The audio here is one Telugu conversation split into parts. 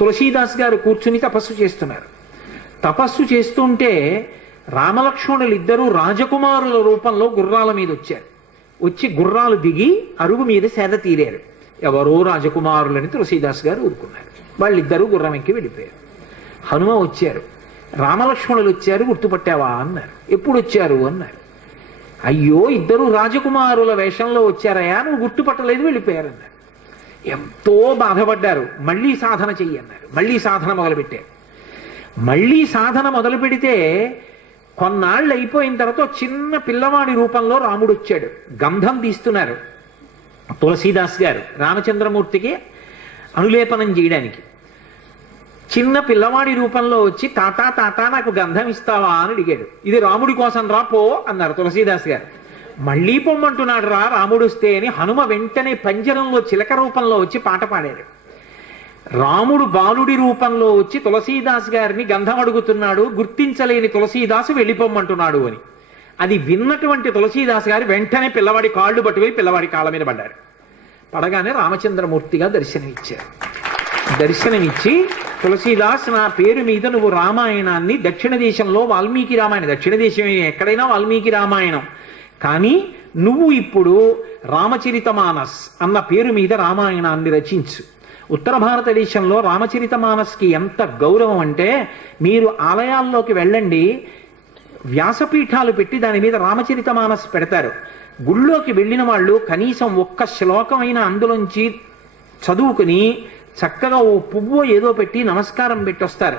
తులసీదాస్ గారు కూర్చుని తపస్సు చేస్తున్నారు. తపస్సు చేస్తుంటే రామలక్ష్మణులు ఇద్దరూ రాజకుమారుల రూపంలో గుర్రాల మీద వచ్చారు. వచ్చి గుర్రాలు దిగి అరుగు మీద సేద తీరారు. ఎవరో రాజకుమారులని తులసీదాస్ గారు ఊరుకున్నారు. వాళ్ళిద్దరూ గుర్రం ఎక్కి వెళ్ళిపోయారు. హనుమ వచ్చారు. రామలక్ష్మణులు వచ్చారు, గుర్తుపట్టావా అన్నారు. ఎప్పుడు వచ్చారు అన్నారు. అయ్యో, ఇద్దరు రాజకుమారుల వేషంలో వచ్చారయా, నువ్వు గుర్తుపట్టలేదు, వెళ్ళిపోయారన్నారు. ఎంతో బాధపడ్డారు. మళ్ళీ సాధన చెయ్యి అన్నారు. మళ్ళీ సాధన మొదలుపెట్టారు. మళ్ళీ సాధన మొదలు పెడితే కొన్నాళ్ళు అయిపోయిన తర్వాత చిన్న పిల్లవాడి రూపంలో రాముడు వచ్చాడు. గంధం తీస్తున్నారు తులసీదాస్ గారు రామచంద్రమూర్తికి అనులేపనం చేయడానికి. చిన్న పిల్లవాడి రూపంలో వచ్చి తాతా తాతా నాకు గంధం ఇస్తావా అని అడిగాడు. ఇది రాముడి కోసం రా పో అన్నారు తులసీదాస్ గారు. మళ్ళీ పొమ్మంటున్నాడు రా రాముడు వస్తే అని హనుమ వెంటనే పంజరంలో చిలక రూపంలో వచ్చి పాట పాడారు. రాముడు బాలుడి రూపంలో వచ్చి తులసీదాస్ గారిని గంధం అడుగుతున్నాడు. గుర్తించలేని తులసీదాసు వెళ్ళిపోమ్మంటున్నాడు అని. అది విన్నటువంటి తులసీదాస్ గారు వెంటనే పిల్లవాడి కాళ్ళు పట్టుకుని పిల్లవాడి కాళ్ళ మీద పడ్డారు. పడగానే రామచంద్రమూర్తిగా దర్శనమిచ్చారు. దర్శనమిచ్చి, తులసీదాస్, నా పేరు మీద నువ్వు రామాయణాన్ని, దక్షిణ దేశంలో వాల్మీకి రామాయణం, దక్షిణ దేశం ఎక్కడైనా వాల్మీకి రామాయణం, కానీ నువ్వు ఇప్పుడు రామచరితమానస్ అన్న పేరు మీద రామాయణాన్ని రచించు. ఉత్తర భారతదేశంలో రామచరితమానస్కి ఎంత గౌరవం అంటే, మీరు ఆలయాల్లోకి వెళ్ళండి, వ్యాసపీఠాలు పెట్టి దాని మీద రామచరితమానస్ పెడతారు. గుళ్ళోకి వెళ్ళిన వాళ్ళు కనీసం ఒక్క శ్లోకమైన అందులోంచి చదువుకుని చక్కగా ఓ పువ్వు ఏదో పెట్టి నమస్కారం పెట్టొస్తారు.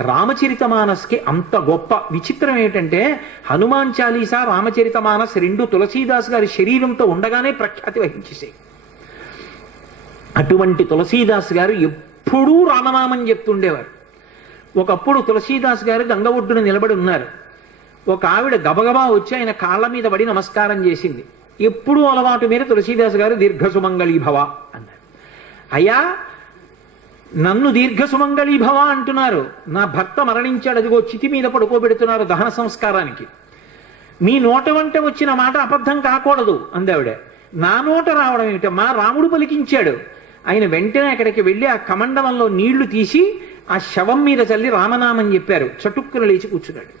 రామచరితమానస్కి అంత గొప్ప. విచిత్రం ఏంటంటే హనుమాన్ చాలీసా, రామచరితమానస్ రెండు తులసీదాస్ గారి శరీరంతో ఉండగానే ప్రఖ్యాతి వహించేసాయి. అటువంటి తులసీదాస్ గారు ఎప్పుడూ రామనామం చెప్తుండేవారు. ఒకప్పుడు తులసీదాస్ గారు గంగ ఒడ్డున నిలబడి ఉన్నారు. ఒక ఆవిడ గబగబా వచ్చి ఆయన కాళ్ళ మీద పడి నమస్కారం చేసింది. ఎప్పుడూ అలవాటు మీద తులసీదాస్ గారు దీర్ఘసుమంగళీభవ అన్నారు. అయ్యా, నన్ను దీర్ఘసుమంగళీభవ అంటున్నారు, నా భర్త మరణించాడు, అదిగో చితి మీద పడుకోబెడుతున్నారు దహన సంస్కారానికి, మీ నోట వంట వచ్చిన మాట అబద్ధం కాకూడదు అందావిడ. నా నోట రావడం ఏమిటమ్మా, రాముడు పలికించాడు. ఆయన వెంటనే అక్కడికి వెళ్ళి ఆ కమండలంలో నీళ్లు తీసి ఆ శవం మీద చల్లి రామనామం చెప్పారు. చటుక్కున లేచి కూర్చున్నాడు.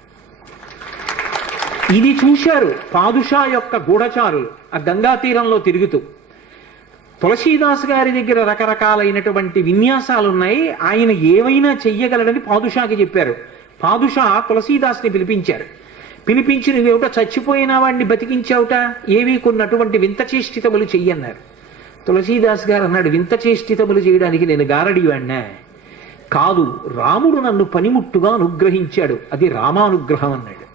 ఇది చూశారు పాదుషా యొక్క గూఢచారులు ఆ గంగా తీరంలో తిరుగుతూ. తులసీదాస్ గారి దగ్గర రకరకాలైనటువంటి విన్యాసాలు ఉన్నాయి, ఆయన ఏమైనా చెయ్యగలడని పాదుషాకి చెప్పారు. పాదుషా తులసీదాస్ని పిలిపించారు. పిలిపించి, నువ్వేమిటో చచ్చిపోయిన వాడిని బతికించావుట, ఏవి కొన్నటువంటి వింత చేష్టితములు చెయ్యన్నారు. తులసీదాస్ గారు అన్నాడు, వింత చేష్టితములు చేయడానికి నేను గారడివాణ్ణా? కాదు, రాముడు నన్ను పనిముట్టుగా అనుగ్రహించాడు, అది రామానుగ్రహం అన్నాడు.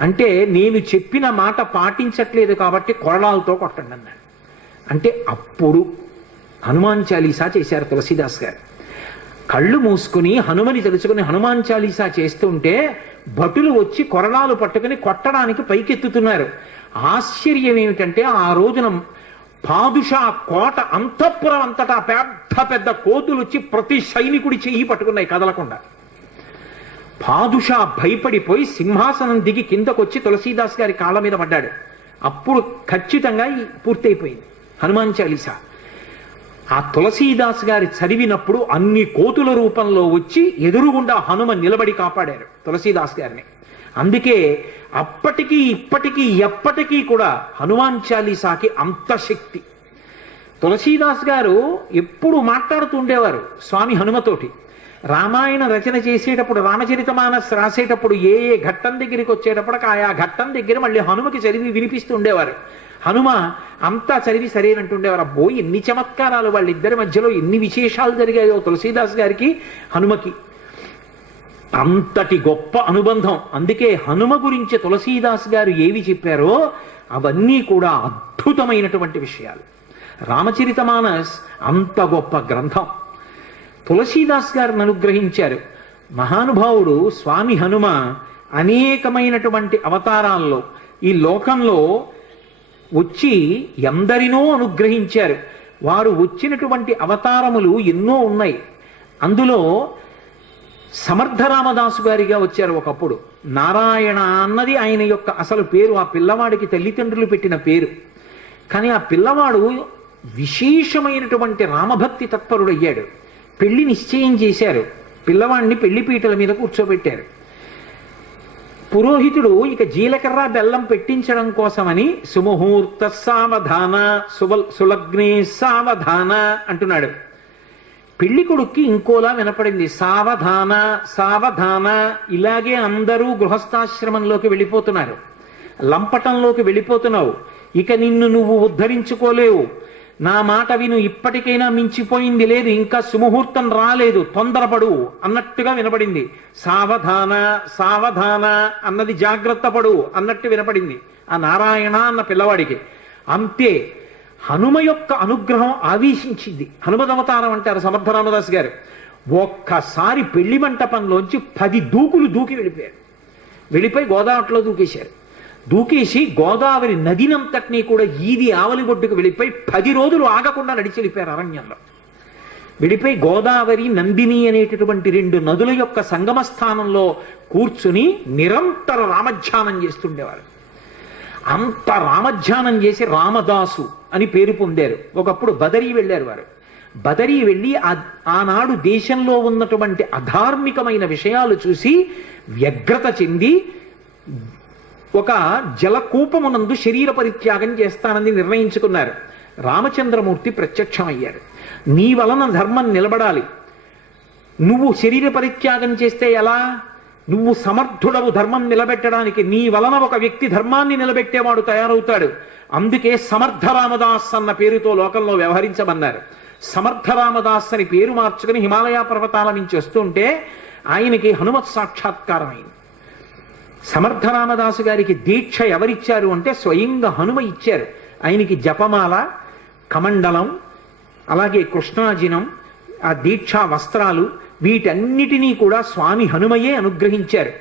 అంటే నేను చెప్పిన మాట పాటించట్లేదు కాబట్టి కొరడాలతో కొట్టండి అన్నాడు. అంటే అప్పుడు హనుమాన్ చాలీసా చేశారు తులసీదాస్ గారు. కళ్ళు మూసుకుని హనుమని తెలుసుకుని హనుమాన్ చాలీసా చేస్తుంటే భటులు వచ్చి కొరడాలు పట్టుకుని కొట్టడానికి పైకెత్తుతున్నారు. ఆశ్చర్యం ఏమిటంటే ఆ రోజున పాదుషా కోట అంతఃపురం అంతటా పెద్ద పెద్ద కోతులు వచ్చి ప్రతి సైనికుడి చెయ్యి పట్టుకున్నాయి కదలకుండా. పాదుషా భయపడిపోయి సింహాసనం దిగి కిందకొచ్చి తులసీదాస్ గారి కాళ్ళ మీద పడ్డాడు. అప్పుడు ఖచ్చితంగా పూర్తయిపోయింది హనుమాన్ చాలీసా. ఆ తులసీదాస్ గారి చదివినప్పుడు అన్ని కోతుల రూపంలో వచ్చి ఎదురుగుండా హనుమ నిలబడి కాపాడారు తులసీదాస్ గారిని. అందుకే అప్పటికీ ఇప్పటికీ ఎప్పటికీ కూడా హనుమాన్ చాలీసాకి అంత శక్తి. తులసీదాస్ గారు ఎప్పుడు మాట్లాడుతూ ఉండేవారు స్వామి హనుమతోటి. రామాయణ రచన చేసేటప్పుడు, రామచరితమానస్ రాసేటప్పుడు ఏ ఏ ఘట్టం దగ్గరికి వచ్చేటప్పుడు ఆయా ఘట్టం దగ్గర మళ్ళీ హనుమకి చదివి వినిపిస్తూ ఉండేవారు. హనుమ అంతా చదివి సరేనంటుండేవారు. అబ్బో, ఎన్ని చమత్కారాలు, వాళ్ళిద్దరి మధ్యలో ఎన్ని విశేషాలు జరిగాయో తులసీదాస్ గారికి హనుమకి. అంతటి గొప్ప అనుబంధం. అందుకే హనుమ గురించి తులసీదాస్ గారు ఏవి చెప్పారో అవన్నీ కూడా అద్భుతమైనటువంటి విషయాలు. రామచరితమానస్ అంత గొప్ప గ్రంథం. తులసీదాస్ గారిని అనుగ్రహించారు మహానుభావుడు స్వామి హనుమ. అనేకమైనటువంటి అవతారాల్లో ఈ లోకంలో వచ్చి ఎందరినో అనుగ్రహించారు. వారు వచ్చినటువంటి అవతారములు ఎన్నో ఉన్నాయి. అందులో సమర్థ రామదాసు గారిగా వచ్చారు ఒకప్పుడు. నారాయణ అన్నది ఆయన యొక్క అసలు పేరు, ఆ పిల్లవాడికి తల్లిదండ్రులు పెట్టిన పేరు. కానీ ఆ పిల్లవాడు విశేషమైనటువంటి రామభక్తి తత్పరుడయ్యాడు. పెళ్లి నిశ్చయం చేశారు. పిల్లవాడిని పెళ్లి పీటల మీద కూర్చోబెట్టారు. పురోహితుడు ఇక జీలకర్ర బెల్లం పెట్టించడం కోసమని సుముహూర్త సావధాన సులగ్నే సావధాన అంటున్నాడు. పెళ్లి కొడుక్కి ఇంకోలా వినపడింది, సావధాన సావధాన. ఇలాగే అందరూ గృహస్థాశ్రమంలోకి వెళ్ళిపోతున్నారు, లంపటంలోకి వెళ్ళిపోతున్నావు, ఇక నిన్ను నువ్వు ఉద్ధరించుకోలేవు, నా మాట విను, ఇప్పటికైనా మించిపోయింది లేదు, ఇంకా సుముహూర్తం రాలేదు, తొందరపడు అన్నట్టుగా వినపడింది. సావధాన సావధాన అన్నది జాగ్రత్త పడు అన్నట్టు వినపడింది ఆ నారాయణ అన్న పిల్లవాడికి. అంతే హనుమ యొక్క అనుగ్రహం ఆవేశించింది. హనుమదవతారం అంటారు సమర్థరామదాస్ గారు. ఒక్కసారి పెళ్లి మంటపంలోంచి 10 దూకులు దూకి వెళ్ళిపోయారు. వెళ్ళిపోయి గోదావరిలో దూకేశారు. దూకేసి గోదావరి నదినంతటినీ కూడా ఈది ఆవలి ఒడ్డుకు వెళ్ళిపోయి 10 రోజులు ఆగకుండా నడిచి వెళ్ళిపోయారు అరణ్యంలో. వెళ్ళిపోయి గోదావరి నందిని అనేటటువంటి 2 నదుల యొక్క సంగమ స్థానంలో కూర్చుని నిరంతర రామధ్యానం చేస్తుండేవారు. అంత రామధ్యానం చేసి రామదాసు అని పేరు పొందారు. ఒకప్పుడు బదరీ వెళ్ళారు వారు. బదరీ వెళ్ళి ఆనాడు దేశంలో ఉన్నటువంటి అధార్మికమైన విషయాలు చూసి వ్యగ్రత చెంది ఒక జలకూపమునందు శరీర పరిత్యాగం చేస్తానని నిర్ణయించుకున్నారు. రామచంద్రమూర్తి ప్రత్యక్షమయ్యారు. నీ వలన ధర్మం నిలబడాలి, నువ్వు శరీర పరిత్యాగం చేస్తే ఎలా? నువ్వు సమర్థుడవు ధర్మం నిలబెట్టడానికి, నీ వలన ఒక వ్యక్తి ధర్మాన్ని నిలబెట్టేవాడు తయారవుతాడు. అందుకే సమర్థ రామదాస్ అన్న పేరుతో లోకంలో వ్యవహరించమన్నారు. సమర్థ రామదాస్ అని పేరు మార్చుకుని హిమాలయ పర్వతాల నుంచి వస్తుంటే ఆయనకి హనుమత్ సాక్షాత్కారం అయింది. సమర్థ రామదాసు గారికి దీక్ష ఎవరిచ్చారు అంటే స్వయంగా హనుమ ఇచ్చారు. ఆయనకి జపమాల, కమండలం, అలాగే కృష్ణాజినం, ఆ దీక్షా వస్త్రాలు, వీటన్నిటినీ కూడా స్వామి హనుమయే అనుగ్రహించారు.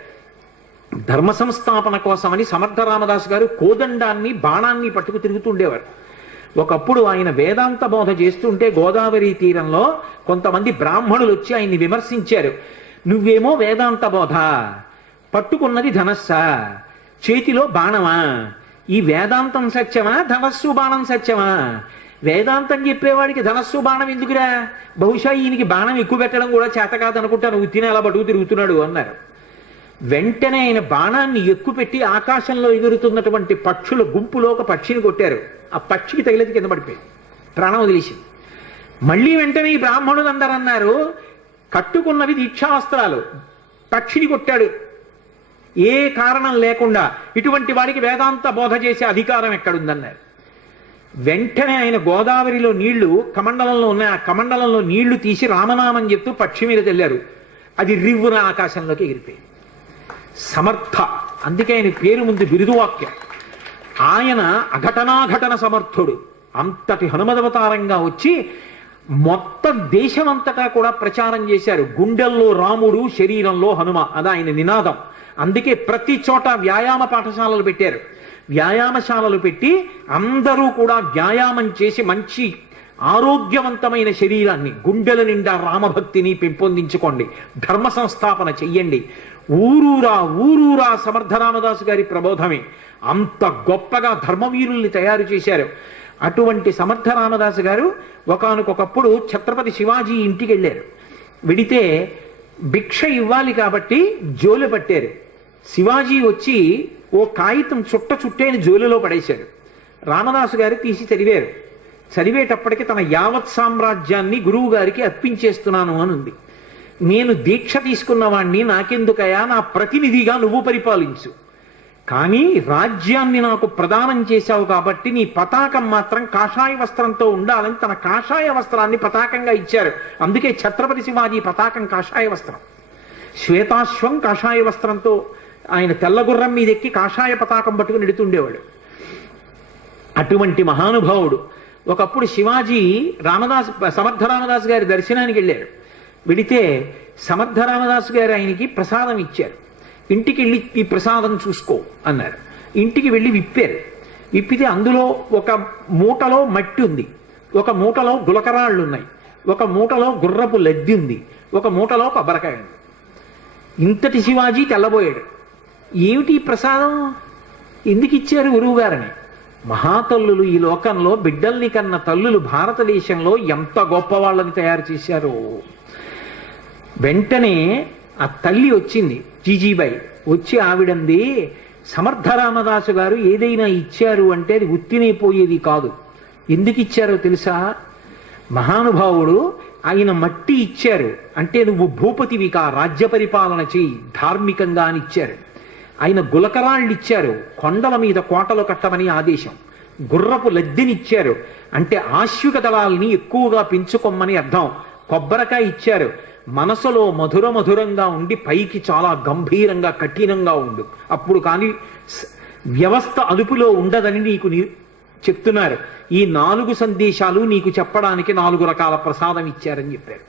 ధర్మ సంస్థాపన కోసమని సమర్థ రామదాసు గారు కోదండాన్ని బాణాన్ని పట్టుకు తిరుగుతుండేవారు. ఒకప్పుడు ఆయన వేదాంత బోధ చేస్తుంటే గోదావరి తీరంలో కొంతమంది బ్రాహ్మణులు వచ్చి ఆయన్ని విమర్శించారు. నువ్వేమో వేదాంత బోధ, పట్టుకున్నది ధనస్సా, చేతిలో బాణమా, ఈ వేదాంతం సత్యమా, ధనస్సు బాణం సత్యమా? వేదాంతం చెప్పేవాడికి ధనస్సు బాణం ఎందుకురా? బహుశా ఈయనకి బాణం ఎక్కువ పెట్టడం కూడా చేత కాదనుకుంటాను, ఉత్తిన అలా బటుకు తిరుగుతున్నాడు అన్నారు. వెంటనే ఆయన బాణాన్ని ఎక్కుపెట్టి ఆకాశంలో ఎగురుతున్నటువంటి పక్షుల గుంపులో ఒక పక్షిని కొట్టారు. ఆ పక్షికి తగిలింది, కింద పడిపోయింది, ప్రాణం వదిలేసింది. మళ్ళీ వెంటనే ఈ బ్రాహ్మణులందరూ అన్నారు, కట్టుకున్నవి దీక్షావస్త్రాలు, పక్షిని కొట్టాడు ఏ కారణం లేకుండా, ఇటువంటి వాడికి వేదాంత బోధ చేసే అధికారం ఎక్కడుందన్నారు. వెంటనే ఆయన గోదావరిలో నీళ్లు కమండలంలో ఉన్నాయి, ఆ కమండలంలో నీళ్లు తీసి రామనామం చెప్తూ పక్షి మీద తెల్లారు. అది రివ్వున ఆకాశంలోకి ఎగిరిపోయింది. సమర్థ, అందుకే ఆయన పేరు ముందు బిరుదువాక్యం. ఆయన అఘటనాఘటన సమర్థుడు. అంతటి హనుమదవతారంగా వచ్చి మొత్తం దేశమంతటా కూడా ప్రచారం చేశారు. గుండెల్లో రాముడు, శరీరంలో హనుమ, అది ఆయన నినాదం. అందుకే ప్రతి చోట వ్యాయామ పాఠశాలలు పెట్టారు. వ్యాయామశాలలు పెట్టి అందరూ కూడా వ్యాయామం చేసి మంచి ఆరోగ్యవంతమైన శరీరాన్ని, గుండెల నిండా రామభక్తిని పెంపొందించుకోండి, ధర్మ సంస్థాపన చెయ్యండి. ఊరూరా సమర్థ రామదాసు గారి ప్రబోధమే. అంత గొప్పగా ధర్మవీరుల్ని తయారు చేశారు. అటువంటి సమర్థ రామదాసు గారు ఒకానొకప్పుడు ఛత్రపతి శివాజీ ఇంటికి వెళ్ళారు. వెడితే భిక్ష ఇవ్వాలి కాబట్టి జోలు పట్టారు. శివాజీ వచ్చి ఓ కాగితం చుట్టేని జోలులో పడేశారు. రామదాసు గారు తీసి చదివారు. చదివేటప్పటికి తన యావత్ సామ్రాజ్యాన్ని గురువు గారికి అర్పించేస్తున్నాను అని ఉంది. నేను దీక్ష తీసుకున్నవాణ్ణి, నాకెందుకయా, నా ప్రతినిధిగా నువ్వు పరిపాలించు, కానీ రాజ్యాన్ని నాకు ప్రదానం చేశావు కాబట్టి నీ పతాకం మాత్రం కాషాయ వస్త్రంతో ఉండాలని తన కాషాయ వస్త్రాన్ని పతాకంగా ఇచ్చారు. అందుకే ఛత్రపతి శివాజీ పతాకం కాషాయ వస్త్రం. శ్వేతాశ్వం కాషాయ వస్త్రంతో, ఆయన తెల్లగుర్రం మీద ఎక్కి కాషాయ పతాకం పట్టుకుని నెడుతుండేవాడు. అటువంటి మహానుభావుడు. ఒకప్పుడు శివాజీ సమర్థ రామదాసు గారి దర్శనానికి వెళ్ళారు. వెడితే సమర్థ రామదాసు గారు ఆయనకి ప్రసాదం ఇచ్చారు. ఇంటికి వెళ్ళి ఈ ప్రసాదం చూసుకో అన్నారు. ఇంటికి వెళ్ళి విప్పారు. విప్పితే అందులో ఒక మూటలో మట్టి ఉంది, ఒక మూటలో గులకరాళ్ళు ఉన్నాయి, ఒక మూటలో గుర్రపు లద్ది ఉంది, ఒక మూటలో కొబ్బరికాయ ఉంది. ఇంతటి శివాజీ తెల్లబోయాడు. ఏమిటి ప్రసాదం, ఎందుకు ఇచ్చారు గురువు గారని మహాతల్లులు ఈ లోకంలో బిడ్డల్ని కన్న తల్లులు భారతదేశంలో ఎంత గొప్ప వాళ్ళని తయారు చేశారో. వెంటనే ఆ తల్లి వచ్చింది, జీజీబాయి వచ్చి ఆవిడంది, సమర్థ రామదాసు గారు ఏదైనా ఇచ్చారు అంటే అది ఉత్తినైపోయేది కాదు. ఎందుకు ఇచ్చారో తెలుసా? మహానుభావుడు ఆయన మట్టి ఇచ్చారు అంటే నువ్వు భూపతివికా రాజ్య పరిపాలన చెయ్యి ధార్మికంగా అని ఇచ్చారు. ఆయన గులకరాళ్ళు ఇచ్చారు, కొండల మీద కోటలు కట్టమని ఆదేశం. గుర్రపు లద్దెనిచ్చారు అంటే ఆశ్విక దళాల్ని ఎక్కువగా పెంచుకోమని అర్థం. కొబ్బరికాయ ఇచ్చారు, మనసులో మధుర మధురంగా ఉండి పైకి చాలా గంభీరంగా కఠినంగా ఉండు, అప్పుడు కానీ వ్యవస్థ అదుపులో ఉండదని నీకు చెప్తున్నారు. ఈ 4 సందేశాలు నీకు చెప్పడానికి 4 రకాల ప్రసాదం ఇచ్చారని చెప్పారు.